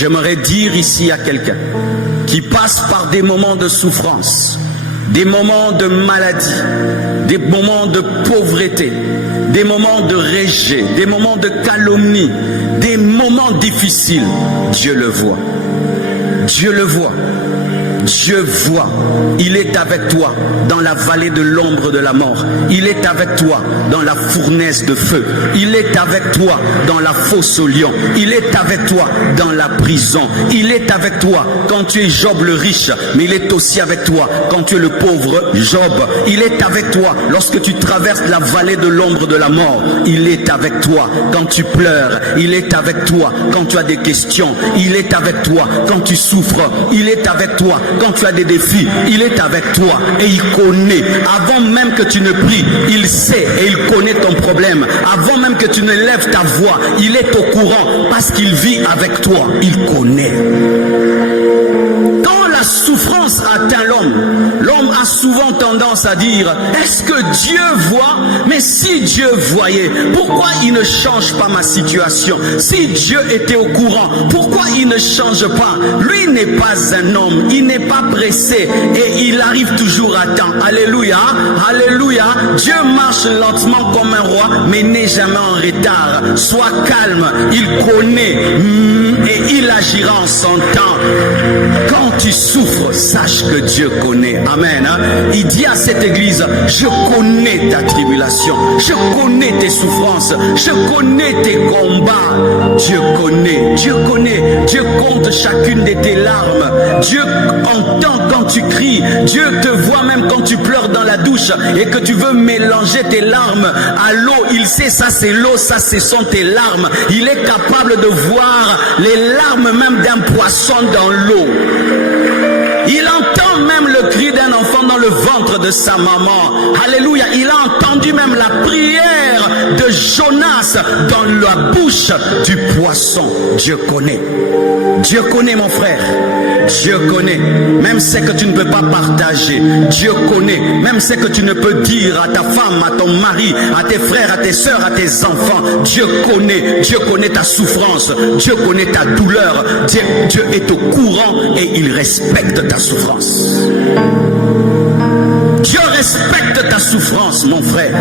j'aimerais dire ici à quelqu'un qui passe par des moments de souffrance, des moments de maladie, des moments de pauvreté, des moments de rejet, des moments de calomnie, des moments difficiles, Dieu le voit. Dieu le voit. Dieu voit, il est avec toi dans la vallée de l'ombre de la mort. Il est avec toi dans la fournaise de feu. Il est avec toi dans la fosse au lion. Il est avec toi dans la prison. Il est avec toi quand tu es Job le riche, mais il est aussi avec toi quand tu es le pauvre Job. Il est avec toi lorsque tu traverses la vallée de l'ombre de la mort. Il est avec toi quand tu pleures. Il est avec toi quand tu as des questions. Il est avec toi quand tu souffres. Il est avec toi quand tu as des défis. Il est avec toi et il connaît. Avant même que tu ne pries, il sait et il connaît ton problème. Avant même que tu ne lèves ta voix, il est au courant parce qu'il vit avec toi. Il connaît. Quand la souffrance atteint l'homme, l'homme a souvent tendance à dire, est-ce que Dieu voit? Mais si Dieu voyait, pourquoi il ne change pas ma situation? Si Dieu était au courant, pourquoi il ne change pas? Lui n'est pas un homme, il n'est pas pressé et il arrive toujours à temps. Alléluia, alléluia. Dieu marche lentement comme un roi, mais n'est jamais en retard. Sois calme, il connaît et il agira en son temps. Quand tu souffres, sache que Dieu connaît. Amen. Il dit à cette église, je connais ta tribulation, je connais tes souffrances, je connais tes combats. Dieu connaît, Dieu connaît, Dieu compte chacune de tes larmes. Dieu entend quand tu cries, Dieu te voit même quand tu pleures dans la douche et que tu veux mélanger tes larmes à l'eau. Il sait ça c'est l'eau, ça ce sont tes larmes. Il est capable de voir les larmes même d'un poisson dans l'eau. Il entend même le cri d'un enfant dans le ventre de sa maman. Alléluia. Il a entendu même la prière de Jonas dans la bouche du poisson. Dieu connaît. Dieu connaît mon frère. Dieu connaît. Même ce que tu ne peux pas partager. Dieu connaît. Même ce que tu ne peux dire à ta femme, à ton mari, à tes frères, à tes soeurs, à tes enfants. Dieu connaît. Dieu connaît ta souffrance. Dieu connaît ta douleur. Dieu est au courant et il respecte ta souffrance. Dieu respecte ta souffrance, mon frère.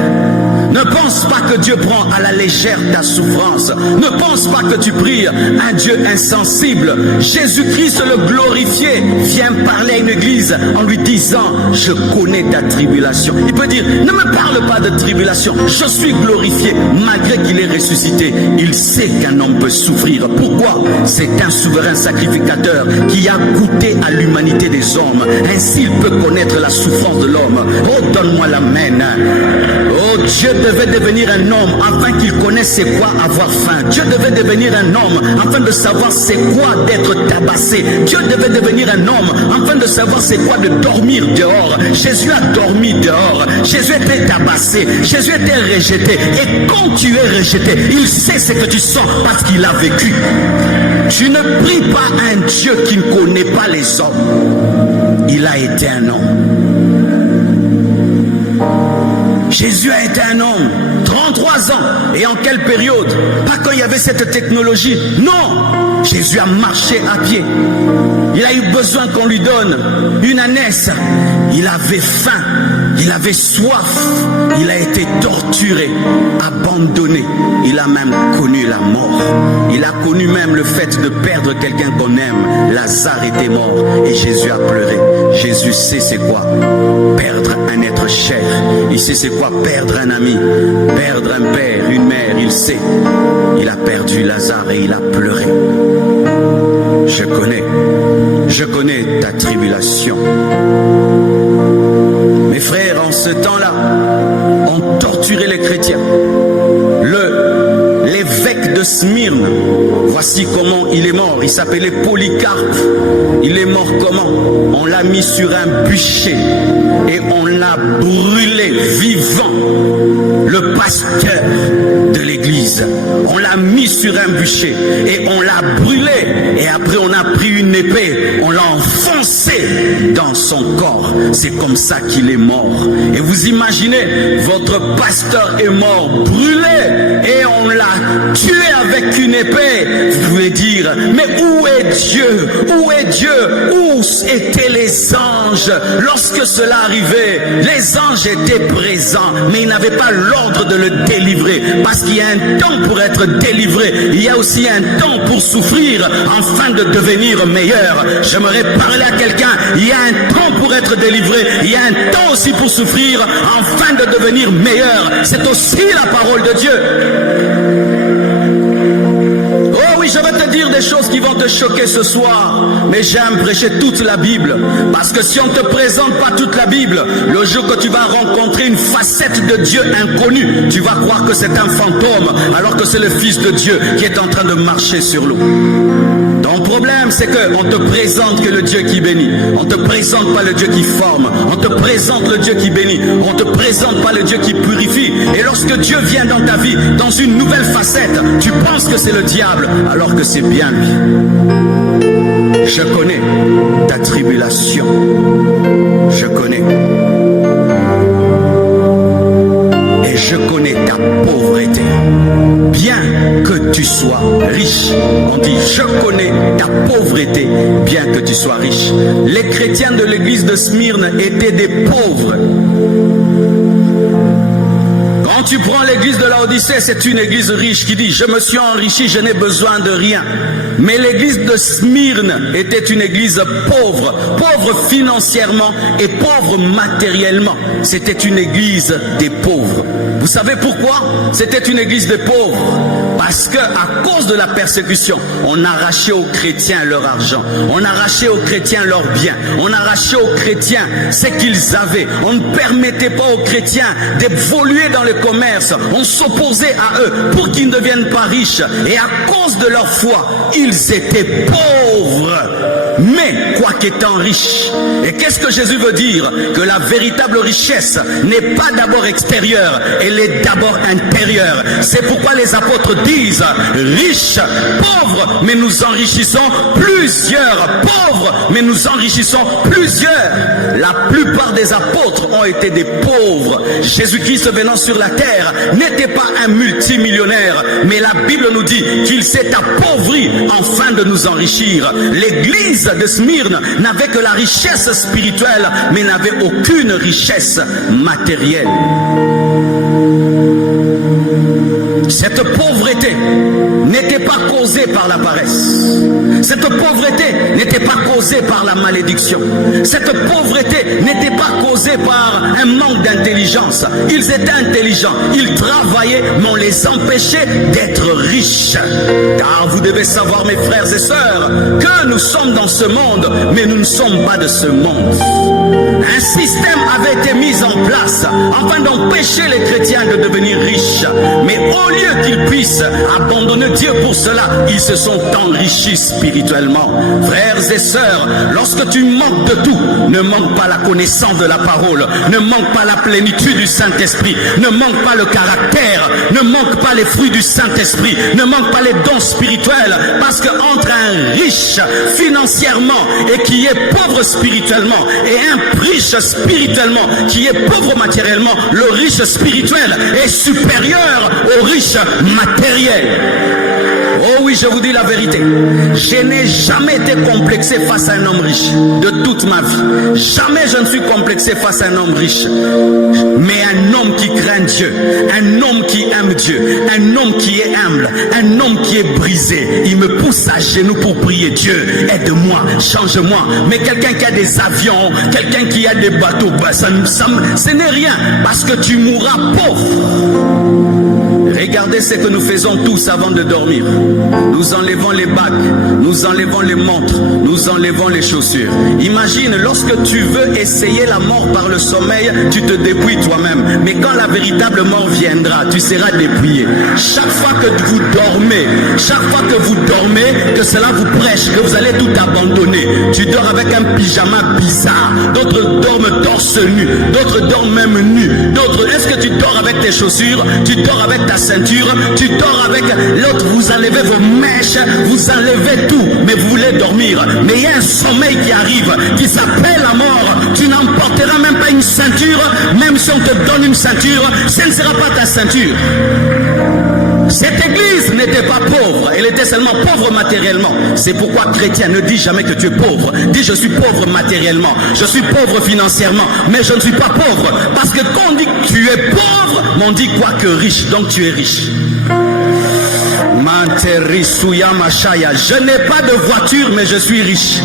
Ne pense pas que Dieu prend à la légère ta souffrance. Ne pense pas que tu pries un Dieu insensible. Jésus-Christ le glorifié vient parler à une église en lui disant, je connais ta tribulation. Il peut dire, ne me parle pas de tribulation. Je suis glorifié malgré qu'il est ressuscité. Il sait qu'un homme peut souffrir. Pourquoi? C'est un souverain sacrificateur qui a goûté à l'humanité des hommes. Ainsi il peut connaître la souffrance de l'homme. Oh, donne-moi l'amen. Oh, Dieu devait devenir un homme afin qu'il connaisse c'est quoi avoir faim. Dieu devait devenir un homme afin de savoir c'est quoi d'être tabassé. Dieu devait devenir un homme afin de savoir c'est quoi de dormir dehors. Jésus a dormi dehors. Jésus était tabassé. Jésus était rejeté. Et quand tu es rejeté, il sait ce que tu sens parce qu'il a vécu. Tu ne pries pas un Dieu qui ne connaît pas les hommes. Il a été un homme. Jésus a été un homme, 33 ans. Et en quelle période? Pas quand il y avait cette technologie. Non, Jésus a marché à pied. Il a eu besoin qu'on lui donne une ânesse. Il avait faim, il avait soif. Il a été torturé, abandonné. Il a même connu la mort. Il a connu même le fait de perdre quelqu'un qu'on aime. Lazare était mort et Jésus a pleuré. Jésus sait c'est quoi perdre un être cher. Il sait c'est quoi perdre un ami, perdre un père, une mère. Il sait. Il a perdu Lazare et il a pleuré. Je connais ta tribulation. Mes frères, en ce temps-là, on torturait les chrétiens. L'évêque de Smyrne, voici comment il est mort. Il s'appelait Polycarpe. Il est mort comment? On l'a mis sur un bûcher et on l'a brûlé vivant. Le pasteur de l'église, on l'a mis sur un bûcher et on l'a brûlé. Et après on a pris une épée, on l'a enfoncé dans son corps. C'est comme ça qu'il est mort. Et vous imaginez, votre pasteur est mort, brûlé, et on l'a tué avec une épée. Vous pouvez dire, mais où est Dieu? Où est Dieu? Où étaient les anges lorsque cela arrivait? Les anges étaient présents, mais ils n'avaient pas l'ordre de le délivrer, parce qu'il y a un temps pour être délivré, il y a aussi un temps pour souffrir afin de devenir meilleur. J'aimerais parler à quelqu'un, il y a un temps pour être délivré, il y a un temps aussi pour souffrir afin de devenir meilleur. C'est aussi la parole de Dieu. Oh oui, je vais te dire des choses qui vont te choquer ce soir, mais j'aime prêcher toute la Bible, parce que si on ne te présente pas toute la Bible, le jour que tu vas rencontrer une facette de Dieu inconnue, tu vas croire que c'est un fantôme, alors que c'est le Fils de Dieu qui est en train de marcher sur l'eau. Ton problème, c'est qu'on te présente que le Dieu qui bénit. On ne te présente pas le Dieu qui forme. On te présente le Dieu qui bénit. On ne te présente pas le Dieu qui purifie. Et lorsque Dieu vient dans ta vie, dans une nouvelle facette, tu penses que c'est le diable, alors que c'est bien lui. Je connais ta tribulation. Je connais. Et je connais ta pauvreté. Bien que tu sois riche. On dit, je connais ta pauvreté, bien que tu sois riche. Les chrétiens de l'église de Smyrne étaient des pauvres. Quand tu prends l'église de Laodicée, c'est une église riche qui dit, je me suis enrichi, je n'ai besoin de rien. Mais l'église de Smyrne était une église pauvre, pauvre financièrement et pauvre matériellement. C'était une église des pauvres. Vous savez pourquoi? C'était une église des pauvres. Parce que à cause de la persécution, on arrachait aux chrétiens leur argent, on arrachait aux chrétiens leurs biens, on arrachait aux chrétiens ce qu'ils avaient. On ne permettait pas aux chrétiens d'évoluer dans le commerce. On s'opposait à eux pour qu'ils ne deviennent pas riches. Et à cause de leur foi, ils étaient pauvres, mais quoi qu'étant riches. Et qu'est-ce que Jésus veut dire? Que la véritable richesse n'est pas d'abord extérieure, elle est d'abord intérieure. C'est pourquoi les apôtres disent, riches, pauvres, mais nous enrichissons plusieurs. Pauvres, mais nous enrichissons plusieurs. La plupart des apôtres ont été des pauvres. Jésus-Christ venant sur la terre n'était pas un multimillionnaire, mais la Bible nous dit qu'il s'est appauvri afin de nous enrichir. L'église de Smyrne n'avait que la richesse spirituelle, mais n'avait aucune richesse matérielle. Cette pauvreté n'était pas causée par la paresse. Cette pauvreté n'était pas causée par la malédiction. Cette pauvreté n'était pas causée par un manque d'intelligence. Ils étaient intelligents, ils travaillaient, mais on les empêchait d'être riches. Car vous devez savoir, mes frères et sœurs, que nous sommes dans ce monde, mais nous ne sommes pas de ce monde. Un système avait été mis en place afin d'empêcher les chrétiens de devenir riches. Mais au lieu qu'ils puissent abandonner Dieu pour cela, ils se sont enrichis spirituellement. Frères et sœurs, lorsque tu manques de tout, ne manque pas la connaissance de la parole, ne manque pas la plénitude du Saint-Esprit, ne manque pas le caractère, ne manque pas les fruits du Saint-Esprit, ne manque pas les dons spirituels, parce que entre un riche financièrement et qui est pauvre spirituellement et un riche spirituellement qui est pauvre matériellement, le riche spirituel est supérieur au riche matériel. Oh oui, je vous dis la vérité. Je n'ai jamais été complexé face à un homme riche de toute ma vie. Jamais je ne suis complexé face à un homme riche. Mais un homme qui craint Dieu, un homme qui aime Dieu, un homme qui est humble, un homme qui est brisé, il me pousse à genoux pour prier. Dieu, aide-moi, change-moi. Mais quelqu'un qui a des avions, quelqu'un qui a des bateaux, ce n'est rien, parce que tu mourras pauvre. Regardez ce que nous faisons tous avant de dormir. Nous enlevons les bagues, nous enlevons les montres, nous enlevons les chaussures. Imagine, lorsque tu veux essayer la mort par le sommeil, tu te dépouilles toi-même. Mais quand la véritable mort viendra, tu seras dépouillé. Chaque fois que vous dormez, que cela vous prêche, que vous allez tout abandonner. Tu dors avec un pyjama bizarre. D'autres dorment torse nu, d'autres dorment même nus. D'autres, est-ce que tu dors avec tes chaussures? Tu dors avec ta ceinture, tu dors avec l'autre, vous enlevez vos mèches, vous enlevez tout, mais vous voulez dormir. Mais il y a un sommeil qui arrive, qui s'appelle la mort. Tu n'emporteras même pas une ceinture, même si on te donne une ceinture, ce ne sera pas ta ceinture. Cette église n'était pas pauvre, elle était seulement pauvre matériellement. C'est pourquoi chrétien, ne dis jamais que tu es pauvre. Dis je suis pauvre matériellement, je suis pauvre financièrement, mais je ne suis pas pauvre. Parce que quand on dit que tu es pauvre, on dit quoi que riche, donc tu es riche. Je n'ai pas de voiture, mais je suis riche.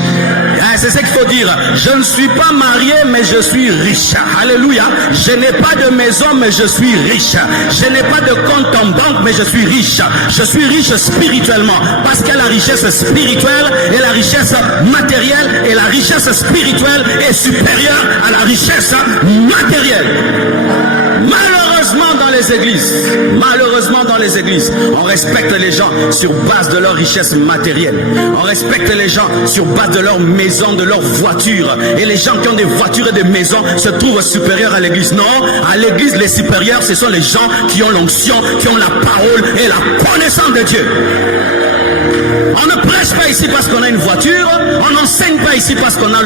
C'est ce qu'il faut dire. Je ne suis pas marié, mais je suis riche. Alléluia. Je n'ai pas de maison, mais je suis riche. Je n'ai pas de compte en banque, mais je suis riche. Je suis riche spirituellement. Parce qu'il y a la richesse spirituelle et la richesse matérielle. Et la richesse spirituelle est supérieure à la richesse matérielle. Malheureusement dans les églises, on respecte les gens sur base de leur richesse matérielle. On respecte les gens sur base de leur maison, de leur voiture. Et les gens qui ont des voitures et des maisons se trouvent supérieurs à l'église. Non, à l'église, les supérieurs, ce sont les gens qui ont l'onction, qui ont la parole et la connaissance de Dieu. On ne prêche pas ici parce qu'on a une voiture, on n'enseigne pas ici parce qu'on a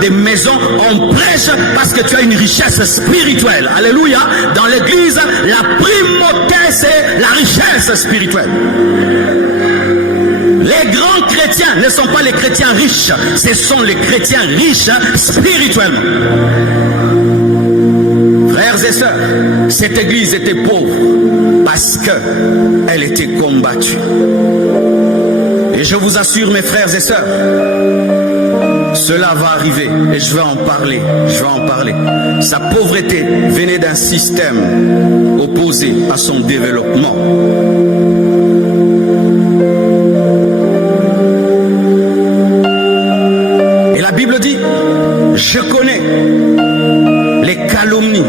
des maisons, on prêche parce que tu as une richesse spirituelle. Alléluia. Dans l'église, la primauté, c'est la richesse spirituelle. Les grands chrétiens ne sont pas les chrétiens riches, ce sont les chrétiens riches spirituellement. Frères et sœurs, cette église était pauvre parce qu'elle était combattue. Et je vous assure, mes frères et sœurs, cela va arriver et je vais en parler. Sa pauvreté venait d'un système opposé à son développement. Et la Bible dit, je connais les calomnies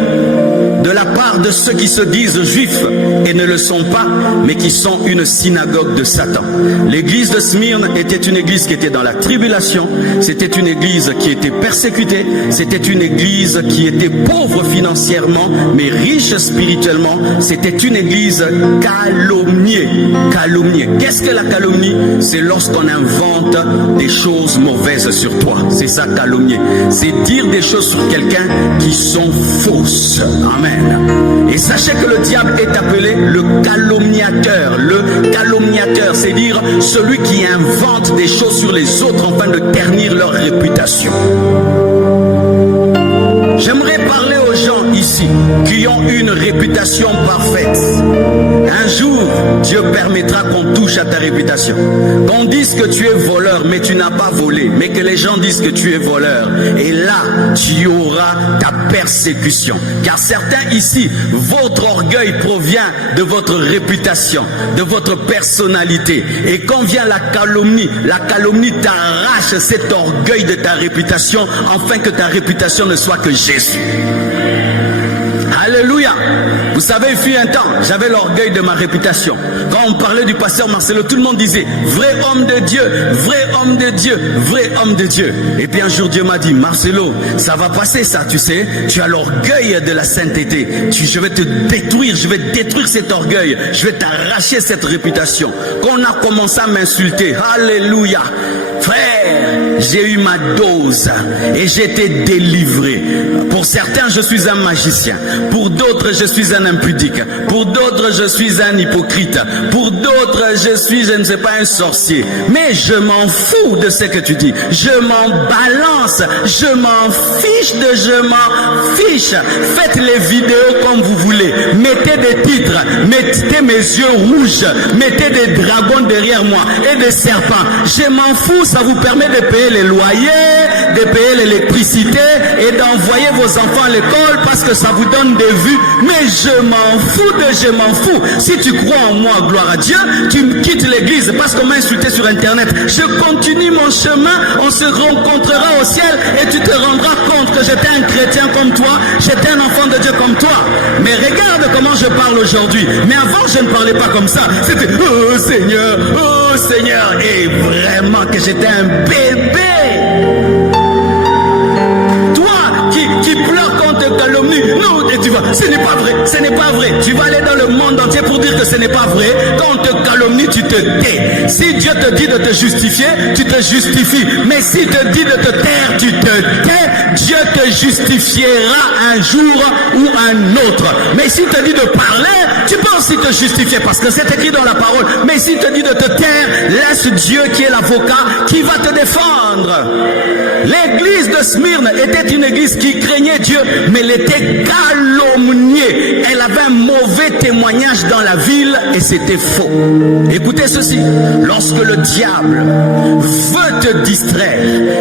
de la part de ceux qui se disent juifs et ne le sont pas, mais qui sont une synagogue de Satan. L'église de Smyrne était une église qui était dans la tribulation, c'était une église qui était persécutée, c'était une église qui était pauvre financièrement, mais riche spirituellement, c'était une église calomniée. Qu'est-ce que la calomnie? C'est lorsqu'on invente des choses mauvaises sur toi. C'est ça, calomnier. C'est dire des choses sur quelqu'un qui sont fausses. Amen. Et sachez que le diable est appelé le calomniateur. Le calomniateur, c'est dire celui qui invente des choses sur les autres afin de ternir leur réputation. J'aimerais parler aux gens ici qui ont une réputation parfaite. Un jour, Dieu permettra qu'on touche à ta réputation. Qu'on dise que tu es voleur, mais tu n'as pas volé. Mais que les gens disent que tu es voleur. Et là, tu auras ta persécution. Car certains ici, votre orgueil provient de votre réputation, de votre personnalité. Et quand vient la calomnie t'arrache cet orgueil de ta réputation, afin que ta réputation ne soit que Jésus. Alléluia. Vous savez, il fut un temps, j'avais l'orgueil de ma réputation. Quand on parlait du pasteur Marcelo, tout le monde disait vrai homme de Dieu, vrai homme de Dieu, vrai homme de Dieu. Et puis un jour Dieu m'a dit, Marcelo, ça va passer ça, tu sais, tu as l'orgueil de la sainteté. Je vais te détruire, je vais détruire cet orgueil, je vais t'arracher cette réputation. Quand on a commencé à m'insulter, alléluia, frère, j'ai eu ma dose et j'ai été délivré. Pour certains, je suis un magicien. Pour d'autres, je suis un impudique. Pour d'autres, je suis un hypocrite. Pour d'autres, je ne sais pas, un sorcier. Mais je m'en fous de ce que tu dis. Je m'en balance. Je m'en fiche de je m'en fiche. Faites les vidéos comme vous voulez. Mettez des titres. Mettez mes yeux rouges. Mettez des dragons derrière moi et des serpents. Je m'en fous. Ça vous permet de payer les loyers, de payer l'électricité et d'envoyer vos enfants à l'école parce que ça vous donne des vues. Mais je m'en fous. Si tu crois en moi, gloire à Dieu, tu quittes l'église parce qu'on m'a insulté sur internet. Je continue mon chemin, on se rencontrera au ciel et tu te rendras compte que j'étais un chrétien comme toi, j'étais un enfant de Dieu comme toi. Mais regarde comment je parle aujourd'hui. Mais avant, je ne parlais pas comme ça. C'était oh Seigneur, et vraiment que j'étais un bébé. Toi qui pleures quand te calomnie, non, tu vas, ce n'est pas vrai, ce n'est pas vrai. Tu vas aller dans le monde entier pour dire que ce n'est pas vrai. Quand on te calomnie, tu te tais. Si Dieu te dit de te justifier, tu te justifies. Mais s'il te dit de te taire, tu te tais. Dieu te justifiera un jour ou un autre. Mais s'il te dit de parler, tu peux aussi te justifier parce que c'est écrit dans la parole. Mais s'il te dit de te taire, laisse Dieu qui est l'avocat qui va te défendre. L'église de Smyrne était une église qui craignait Dieu, mais elle était calomniée. Elle avait un mauvais témoignage dans la ville et c'était faux. Écoutez ceci, lorsque le diable veut te distraire,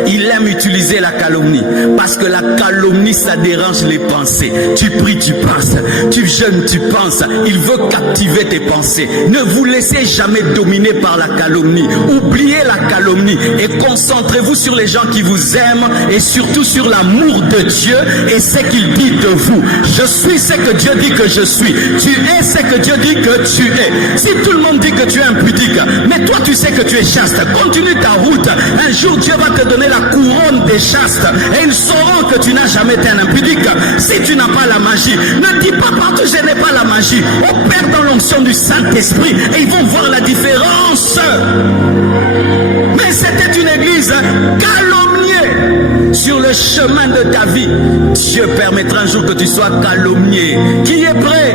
il aime utiliser la calomnie, parce que la calomnie, ça dérange les pensées. Tu pries, tu penses, tu jeûnes, tu penses. Il veut captiver tes pensées. Ne vous laissez jamais dominer par la calomnie. Oubliez la calomnie et concentrez-vous sur les gens qui vous aiment et surtout sur l'amour de Dieu et ce qu'il dit de vous. Je suis ce que Dieu dit que je suis. Tu es ce que Dieu dit que tu es. Si tout le monde dit que tu es impudique, mais toi tu sais que tu es chaste, continue ta route. Un jour Dieu va te donner la couronne des chastes et ils sauront que tu n'as jamais été un impudique. Si tu n'as pas la magie, ne dis pas partout je n'ai pas la magie. Opère dans l'onction du Saint-Esprit et ils vont voir la différence. Mais c'était une église calomniée sur le chemin de ta vie. Dieu permettra un jour que tu sois calomnié. Qui est prêt?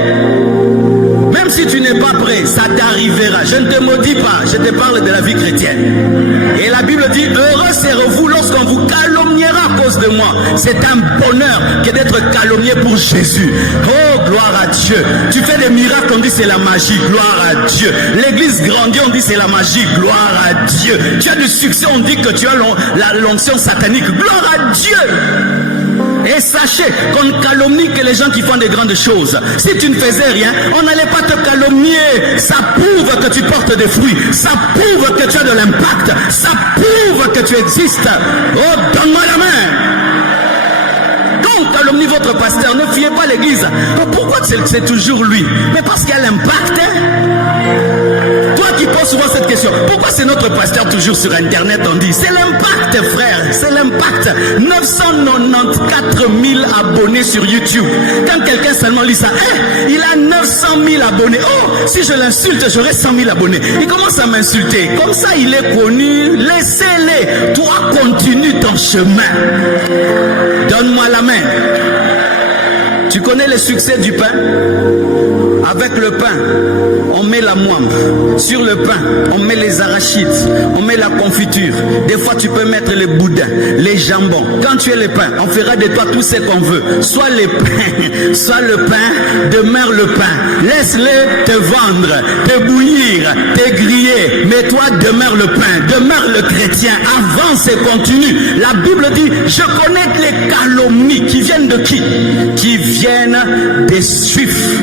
Même si tu n'es pas prêt, ça t'arrivera. Je ne te maudis pas, je te parle de la vie chrétienne. Et la Bible dit, heureux serez-vous lorsqu'on vous calomniera à cause de moi. C'est un bonheur que d'être calomnié pour Jésus. Oh, gloire à Dieu. Tu fais des miracles, on dit c'est la magie, gloire à Dieu. L'église grandit, on dit c'est la magie, gloire à Dieu. Tu as du succès, on dit que tu as l'onction satanique, gloire à Dieu. Et sachez qu'on ne calomnie que les gens qui font des grandes choses. Si tu ne faisais rien, on n'allait pas te calomnier. Ça prouve que tu portes des fruits. Ça prouve que tu as de l'impact. Ça prouve que tu existes. Oh, donne-moi la main. Quand on calomnie votre pasteur, ne fuyez pas l'église. Oh, pourquoi c'est toujours lui? Mais parce qu'il y a l'impact. Toi qui poses souvent cette question, pourquoi c'est notre pasteur toujours sur internet? On dit, c'est l'impact, frère, c'est l'impact. 994 000 abonnés sur YouTube. Quand quelqu'un seulement lit ça, il a 900 000 abonnés. Oh, si je l'insulte, j'aurai 100 000 abonnés. Il commence à m'insulter. Comme ça, il est connu. Laissez-les. Toi, continue ton chemin. Donne-moi la main. Tu connais le succès du pain? Avec le pain, on met la moine. Sur le pain, on met les arachides, on met la confiture. Des fois, tu peux mettre les boudins, les jambons. Quand tu es le pain, on fera de toi tout ce qu'on veut. Soit les pains, soit le pain, demeure le pain. Laisse-le te vendre, te bouillir, te griller. Mais toi, demeure le pain, demeure le chrétien. Avance et continue. La Bible dit, je connais les calomnies qui viennent de qui? Qui viennent des Juifs,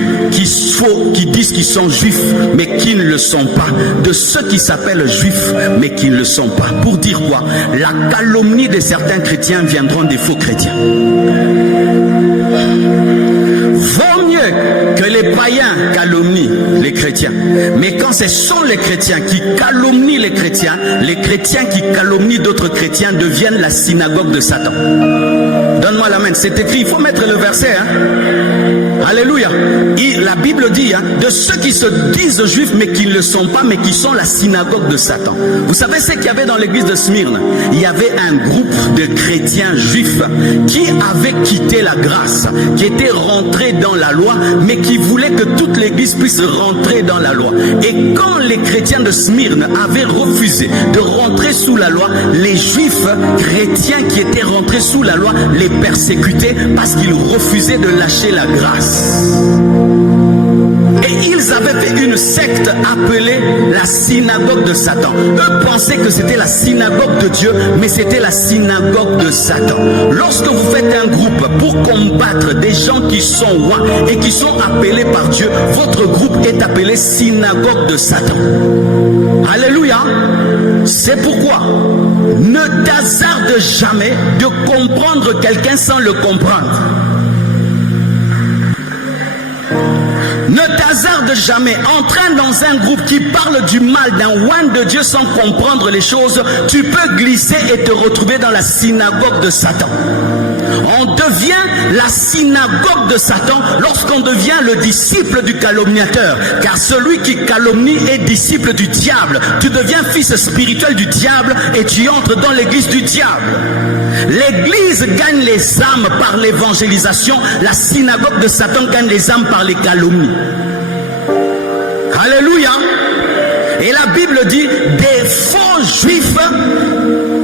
qui disent qu'ils sont juifs, mais qui ne le sont pas. De ceux qui s'appellent juifs, mais qui ne le sont pas. Pour dire quoi? La calomnie de certains chrétiens viendront des faux chrétiens. Vaut mieux que les païens calomnient les chrétiens. Mais quand ce sont les chrétiens qui calomnient les chrétiens qui calomnient d'autres chrétiens deviennent la synagogue de Satan. Donne-moi la main, c'est écrit, il faut mettre le verset. Alléluia. Et la Bible dit, de ceux qui se disent juifs mais qui ne le sont pas, mais qui sont la synagogue de Satan. Vous savez ce qu'il y avait dans l'église de Smyrne? Il y avait un groupe de chrétiens juifs qui avaient quitté la grâce, qui étaient rentrés dans la loi, mais qui voulaient que toute l'église puisse rentrer dans la loi. Et quand les chrétiens de Smyrne avaient refusé de rentrer sous la loi, les juifs chrétiens qui étaient rentrés sous la loi les persécutaient parce qu'ils refusaient de lâcher la grâce. Et ils avaient fait une secte appelée la synagogue de Satan. Eux pensaient que c'était la synagogue de Dieu, mais c'était la synagogue de Satan. Lorsque vous faites un groupe pour combattre des gens qui sont rois et qui sont appelés par Dieu, votre groupe est appelé synagogue de Satan. Alléluia. C'est pourquoi ne t'hasarde jamais de comprendre quelqu'un sans le comprendre. Ne t'hasarde hasarde jamais, entraîne dans un groupe qui parle du mal d'un oint de Dieu sans comprendre les choses, tu peux glisser et te retrouver dans la synagogue de Satan. On devient la synagogue de Satan lorsqu'on devient le disciple du calomniateur. Car celui qui calomnie est disciple du diable. Tu deviens fils spirituel du diable et tu entres dans l'église du diable. L'église gagne les âmes par l'évangélisation. La synagogue de Satan gagne les âmes par les calomnies. Alléluia. Et la Bible dit des faux juifs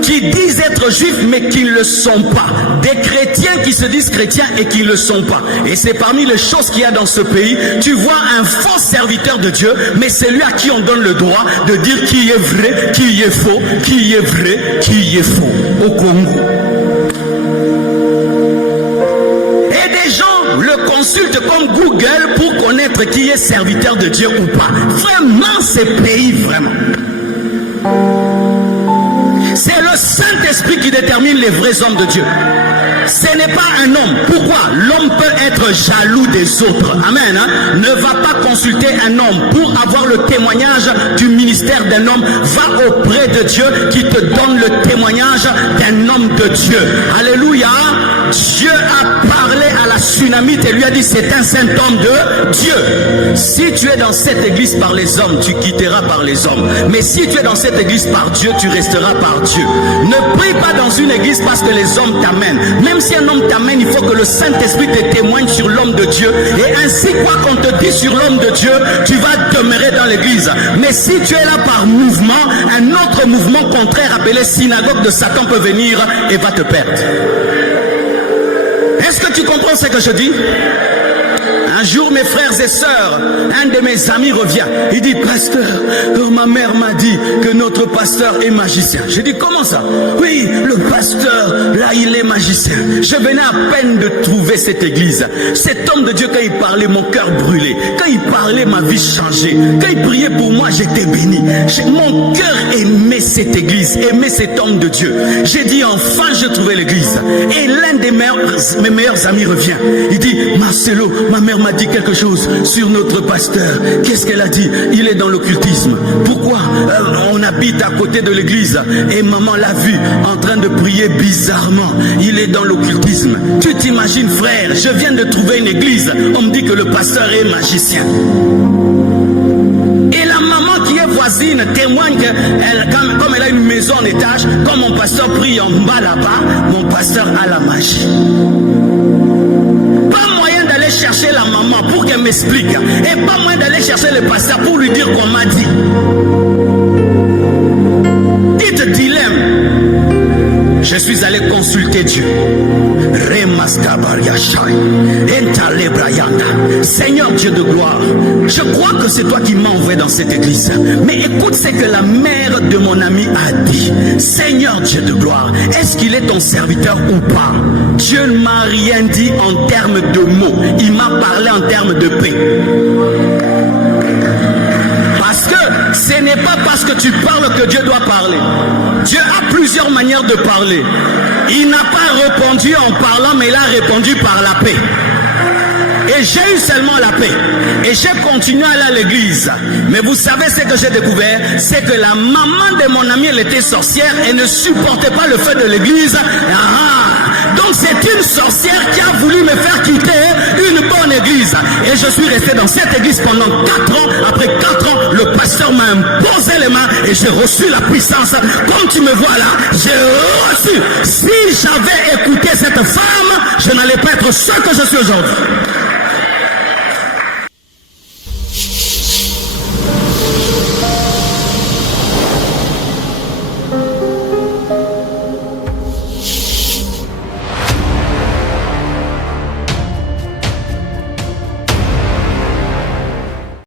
qui disent être juifs mais qui ne le sont pas. Des chrétiens qui se disent chrétiens et qui ne le sont pas. Et c'est parmi les choses qu'il y a dans ce pays. Tu vois un faux serviteur de Dieu, mais c'est lui à qui on donne le droit de dire qui est vrai, qui est faux, qui est vrai, qui est faux. Au Congo. Et des gens le consultent comme Google pour connaître qui est serviteur de Dieu ou pas. Vraiment, ces pays, vraiment. C'est le Saint-Esprit qui détermine les vrais hommes de Dieu. Ce n'est pas un homme. Pourquoi? L'homme peut être jaloux des autres. Amen. Hein? Ne va pas consulter un homme pour avoir le témoignage du ministère d'un homme. Va auprès de Dieu qui te donne le témoignage d'un homme de Dieu. Alléluia. Dieu a parlé à la Sunamite et lui a dit c'est un saint homme de Dieu. Si tu es dans cette église par les hommes, tu quitteras par les hommes. Mais si tu es dans cette église par Dieu, tu resteras par Dieu. Ne prie pas dans une église parce que les hommes t'amènent. Même si un homme t'amène, il faut que le Saint-Esprit te témoigne sur l'homme de Dieu. Et ainsi, quoi qu'on te dise sur l'homme de Dieu, tu vas demeurer dans l'église. Mais si tu es là par mouvement, un autre mouvement contraire appelé synagogue de Satan peut venir et va te perdre. Est-ce que tu comprends ce que je dis? Un jour, mes frères et sœurs, un de mes amis revient. Il dit, pasteur, ma mère m'a dit que notre pasteur est magicien. J'ai dit, comment ça? Oui, le pasteur, là, il est magicien. Je venais à peine de trouver cette église. Cet homme de Dieu, quand il parlait, mon cœur brûlait. Quand il parlait, ma vie changeait. Quand il priait pour moi, j'étais béni. Mon cœur aimait cette église, aimait cet homme de Dieu. J'ai dit, enfin, je trouvais l'église. Et l'un de mes meilleurs amis revient. Il dit, Marcelo, ma mère m'a dit quelque chose sur notre pasteur. Qu'est-ce qu'elle a dit? Il est dans l'occultisme. Pourquoi? On habite à côté de l'église et maman l'a vu en train de prier bizarrement. Il est dans l'occultisme. Tu t'imagines, frère, je viens de trouver une église. On me dit que le pasteur est magicien. Et la maman qui est voisine témoigne que comme elle a une maison en étage, comme mon pasteur prie en bas là-bas, mon pasteur a la magie. Chercher la maman pour qu'elle m'explique et pas moins d'aller chercher le pasteur pour lui dire qu'on m'a dit. Dites dilemme. Je suis allé consulter Dieu. Seigneur Dieu de gloire, je crois que c'est toi qui m'as envoyé dans cette église. Mais écoute ce que la mère de mon ami a dit. Seigneur Dieu de gloire, est-ce qu'il est ton serviteur ou pas? Dieu ne m'a rien dit en termes de mots. Il m'a parlé en termes de paix. Parce que ce n'est pas parce que tu parles que Dieu doit parler. Dieu a plusieurs manières de parler. Il n'a pas répondu en parlant, mais il a répondu par la paix. Et j'ai eu seulement la paix. Et j'ai continué à aller à l'église. Mais vous savez ce que j'ai découvert? C'est que la maman de mon ami, elle était sorcière et ne supportait pas le feu de l'église. Donc c'est une sorcière qui a voulu me faire quitter une bonne église. Et je suis resté dans cette église pendant 4 ans. Après 4 ans, le pasteur m'a imposé les mains et j'ai reçu la puissance. Comme tu me vois là, j'ai reçu. Si j'avais écouté cette femme, je n'allais pas être ce que je suis aujourd'hui.